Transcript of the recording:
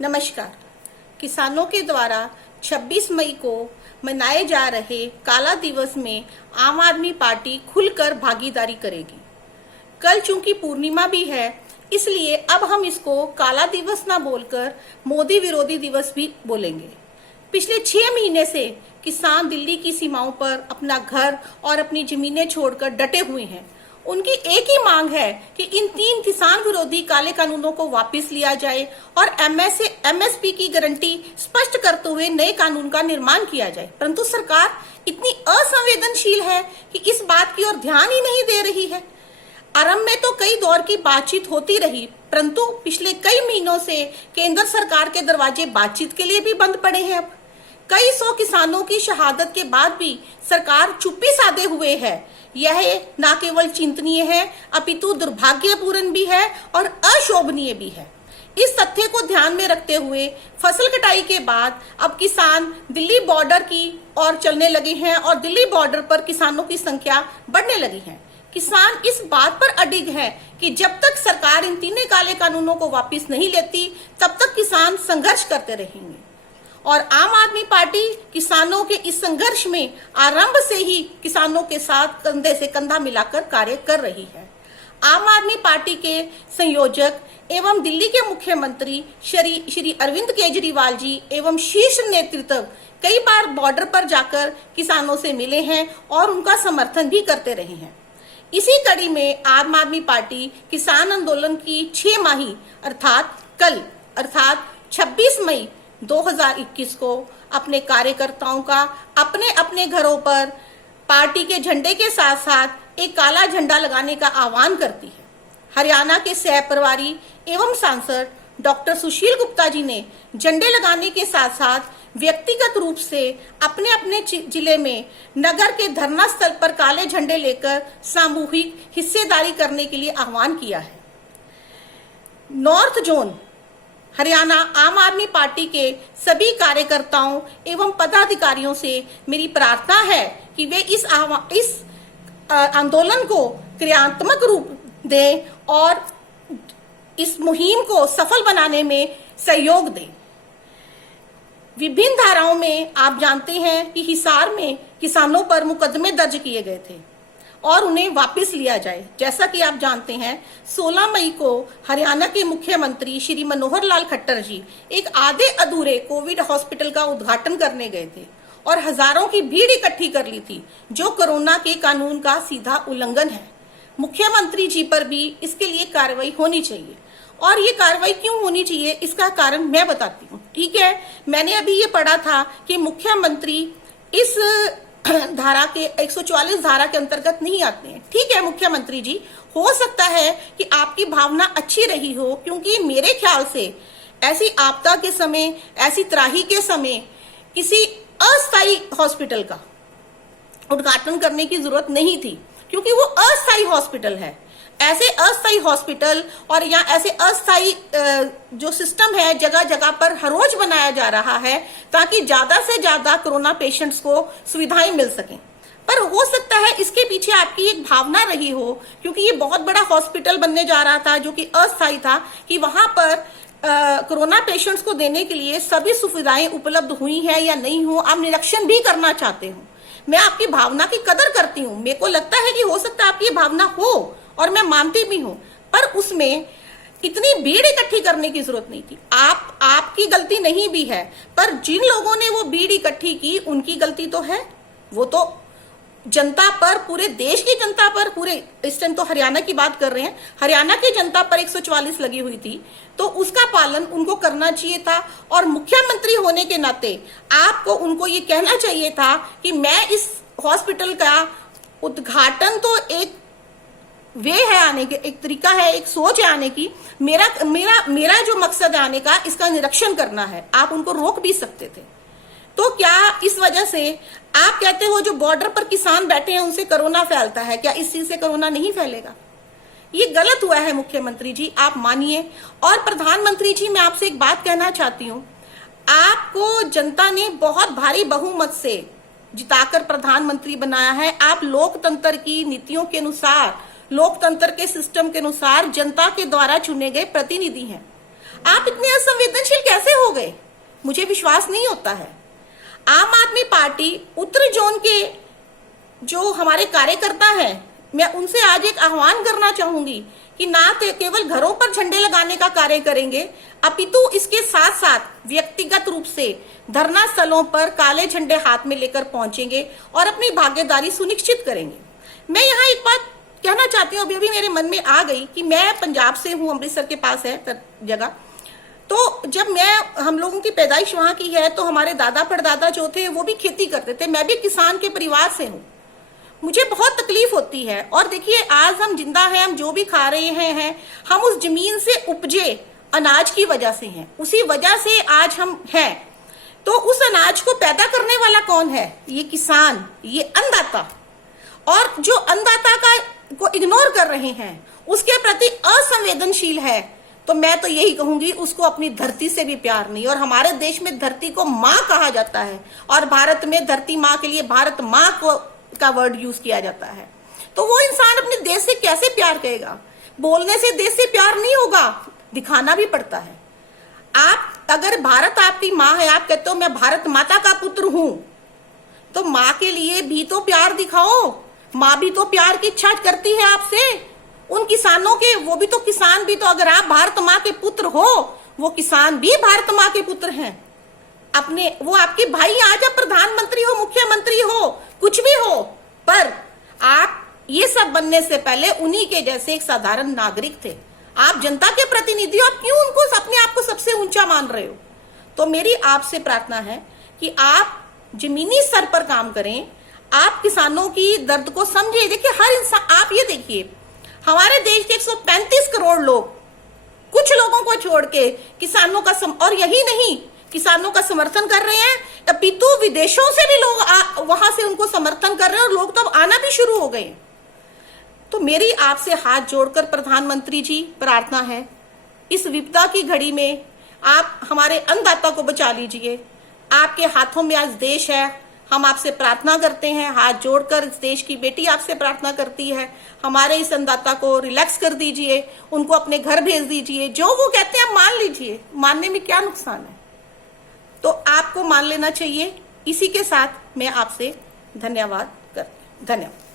नमस्कार। किसानों के द्वारा 26 मई को मनाए जा रहे काला दिवस में आम आदमी पार्टी खुलकर भागीदारी करेगी। कल चूंकि पूर्णिमा भी है, इसलिए अब हम इसको काला दिवस ना बोलकर मोदी विरोधी दिवस भी बोलेंगे। पिछले 6 महीने से किसान दिल्ली की सीमाओं पर अपना घर और अपनी जमीनें छोड़कर डटे हुए हैं। उनकी एक ही मांग है कि इन 3 किसान विरोधी काले कानूनों को वापस लिया जाए और एमएसपी की गारंटी स्पष्ट करते हुए नए कानून का निर्माण किया जाए। परंतु सरकार इतनी असंवेदनशील है कि इस बात की ओर ध्यान ही नहीं दे रही है। आरंभ में तो कई दौर की बातचीत होती रही, परंतु पिछले कई महीनों से केंद्र सरकार के दरवाजे बातचीत के लिए भी बंद पड़े हैं। अब कई 100 किसानों की शहादत के बाद भी सरकार चुप्पी साधे हुए है। यह न केवल चिंतनीय है, अपितु दुर्भाग्यपूर्ण भी है और अशोभनीय भी है। इस तथ्य को ध्यान में रखते हुए फसल कटाई के बाद अब किसान दिल्ली बॉर्डर की ओर चलने लगे हैं और दिल्ली बॉर्डर पर किसानों की संख्या बढ़ने लगी है। किसान इस बात पर अडिग है कि जब तक सरकार इन 3 काले कानूनों को वापस नहीं लेती, तब तक किसान संघर्ष करते रहेंगे। और आम आदमी पार्टी किसानों के इस संघर्ष में आरंभ से ही किसानों के साथ कंधे से कंधा मिलाकर कार्य कर रही है। आम आदमी पार्टी के संयोजक एवं दिल्ली के मुख्यमंत्री श्री अरविंद केजरीवाल जी एवं शीर्ष नेतृत्व कई बार बॉर्डर पर जाकर किसानों से मिले हैं और उनका समर्थन भी करते रहे हैं। इसी कड़ी में आम आदमी पार्टी किसान आंदोलन की 6 माही अर्थात 26 मई 2021 को अपने कार्यकर्ताओं का अपने अपने घरों पर पार्टी के झंडे के साथ साथ एक काला झंडा लगाने का आह्वान करती है। हरियाणा के सह प्रभारी एवं सांसद डॉक्टर सुशील गुप्ता जी ने झंडे लगाने के साथ साथ व्यक्तिगत रूप से अपने अपने जिले में नगर के धरना स्थल पर काले झंडे लेकर सामूहिक हिस्सेदारी करने के लिए आह्वान किया है। नॉर्थ जोन हरियाणा आम आदमी पार्टी के सभी कार्यकर्ताओं एवं पदाधिकारियों से मेरी प्रार्थना है कि वे इस आंदोलन को क्रियात्मक रूप दें और इस मुहिम को सफल बनाने में सहयोग दें। विभिन्न धाराओं में आप जानते हैं कि हिसार में किसानों पर मुकदमे दर्ज किए गए थे और उन्हें वापस लिया जाए। जैसा कि आप जानते हैं, 16 मई को हरियाणा के मुख्यमंत्री श्री मनोहर लाल खट्टर जी एक आधे अधूरे कोविड हॉस्पिटल का उद्घाटन करने गए थे और हजारों की भीड़ इकट्ठी कर ली थी, जो कोरोना के कानून का सीधा उल्लंघन है। मुख्यमंत्री जी पर भी इसके लिए कार्रवाई होनी चाहिए। और ये कार्रवाई क्यों होनी चाहिए, इसका कारण मैं बताती हूँ। ठीक है, मैंने अभी ये पढ़ा था कि मुख्यमंत्री इस धारा के 144 धारा के अंतर्गत नहीं आते हैं। ठीक है मुख्यमंत्री जी, हो सकता है कि आपकी भावना अच्छी रही हो, क्योंकि मेरे ख्याल से ऐसी आपदा के समय, ऐसी त्राही के समय किसी अस्थायी हॉस्पिटल का उद्घाटन करने की जरूरत नहीं थी, क्योंकि वो अस्थायी हॉस्पिटल है। ऐसे अस्थायी हॉस्पिटल और या ऐसे अस्थायी जो सिस्टम है जगह जगह पर हर रोज बनाया जा रहा है, ताकि ज्यादा से ज्यादा कोरोना पेशेंट्स को सुविधाएं मिल सकें। पर हो सकता है इसके पीछे आपकी एक भावना रही हो, क्योंकि ये बहुत बड़ा हॉस्पिटल बनने जा रहा था जो कि अस्थायी था, कि वहां पर कोरोना पेशेंट्स को देने के लिए सभी सुविधाएं उपलब्ध हुई है या नहीं हो, आप निरीक्षण भी करना चाहते हो। मैं आपकी भावना की कदर करती हूँ, मेरे को लगता है कि हो सकता है आपकी भावना हो और मैं मानती भी हूं, पर उसमें इतनी भीड़ इकट्ठी करने की जरूरत नहीं थी। आपकी गलती नहीं भी है, पर जिन लोगों ने वो भीड़ इकट्ठी की उनकी गलती तो है। वो तो जनता पर, पूरे देश की जनता पर, पूरे इस टाइम तो हरियाणा की बात कर रहे हैं, हरियाणा की जनता पर 144 लगी हुई थी, तो उसका पालन उनको करना चाहिए था। और मुख्यमंत्री होने के नाते आपको उनको ये कहना चाहिए था कि मैं इस हॉस्पिटल का उद्घाटन, तो एक वे है आने के, एक तरीका है, एक सोच है आने की, मेरा जो मकसद है आने का, इसका निरीक्षण करना है। आप उनको रोक भी सकते थे। तो क्या इस वजह से आप कहते हो जो बॉर्डर पर किसान बैठे हैं उनसे कोरोना फैलता है, क्या इस चीज से कोरोना नहीं फैलेगा? ये गलत हुआ है मुख्यमंत्री जी, आप मानिए। और प्रधानमंत्री जी, मैं आपसे एक बात कहना चाहती हूँ, आपको जनता ने बहुत भारी बहुमत से जिताकर प्रधानमंत्री बनाया है। आप लोकतंत्र की नीतियों के अनुसार, लोकतंत्र के सिस्टम के अनुसार जनता के द्वारा चुने गए प्रतिनिधि हैं। आप इतने असंवेदनशील कैसे गए? मुझे विश्वास नहीं होता है। आम आदमी पार्टी उत्तरी जोन के जो हमारे कार्यकर्ता हैं, मैं उनसे आज एक आह्वान करना चाहूंगी कि ना तो केवल घरों पर झंडे लगाने का कार्य करेंगे, अपितु इसके साथ साथ व्यक्तिगत रूप से धरना स्थलों पर काले झंडे हाथ में लेकर पहुंचेंगे और अपनी भागीदारी सुनिश्चित करेंगे। मैं यहाँ एक बात कहना चाहती हूँ, अभी मेरे मन में आ गई कि मैं पंजाब से हूँ, अमृतसर के पास है जगह। तो जब हम लोगों की पैदाइश वहां की है, तो हमारे दादा परदादा जो थे वो भी खेती करते थे। मैं भी किसान के परिवार से हूँ। मुझे बहुत तकलीफ होती है। और देखिए, आज हम जिंदा हैं, हम जो भी खा रहे हैं हम उस जमीन से उपजे अनाज की वजह से हैं, उसी वजह से आज हम हैं। तो उस अनाज को पैदा करने वाला कौन है? ये किसान, ये अन्नदाता। और जो अन्नदाता को इग्नोर कर रहे हैं, उसके प्रति असंवेदनशील है, तो मैं तो यही कहूंगी, उसको अपनी धरती से भी प्यार नहीं। और हमारे देश में धरती को माँ कहा जाता है, और भारत में धरती माँ के लिए भारत माँ का वर्ड यूज किया जाता है। तो वो इंसान अपने देश से कैसे प्यार करेगा? बोलने से देश से प्यार नहीं होगा, दिखाना भी पड़ता है। आप अगर भारत आपकी माँ है, आप कहते हो मैं भारत माता का पुत्र हूं, तो माँ के लिए भी तो प्यार दिखाओ। माँ भी तो प्यार की इच्छा करती है आपसे। उन किसानों के, वो भी तो किसान भी तो, अगर आप भारत माँ के पुत्र हो, वो किसान भी भारत माँ के पुत्र हैं। अपने वो आपके भाई, आज आप प्रधानमंत्री हो, मुख्यमंत्री हो, कुछ भी हो, पर आप ये सब बनने से पहले उन्हीं के जैसे एक साधारण नागरिक थे। आप जनता के प्रतिनिधि हो, आप क्यों उनको अपने आप को सबसे ऊंचा मान रहे हो? तो मेरी आपसे प्रार्थना है कि आप जमीनी स्तर पर काम करें, आप किसानों की दर्द को समझे। देखिए, हर इंसान, आप ये देखिए, हमारे देश के 135 करोड़ लोग, कुछ लोगों को छोड़ के किसानों का और यही नहीं, किसानों का समर्थन कर रहे हैं, अपितु विदेशों से भी लोग वहां से उनको समर्थन कर रहे हैं, और लोग तो अब आना भी शुरू हो गए। तो मेरी आपसे हाथ जोड़कर प्रधानमंत्री जी प्रार्थना है, इस विपदा की घड़ी में आप हमारे अन्नदाता को बचा लीजिए। आपके हाथों में आज देश है। हम आपसे प्रार्थना करते हैं, हाथ जोड़कर इस देश की बेटी आपसे प्रार्थना करती है, हमारे इस अन्नदाता को रिलैक्स कर दीजिए, उनको अपने घर भेज दीजिए। जो वो कहते हैं मान लीजिए, मानने में क्या नुकसान है? तो आपको मान लेना चाहिए। इसी के साथ मैं आपसे धन्यवाद करती हूं। धन्यवाद।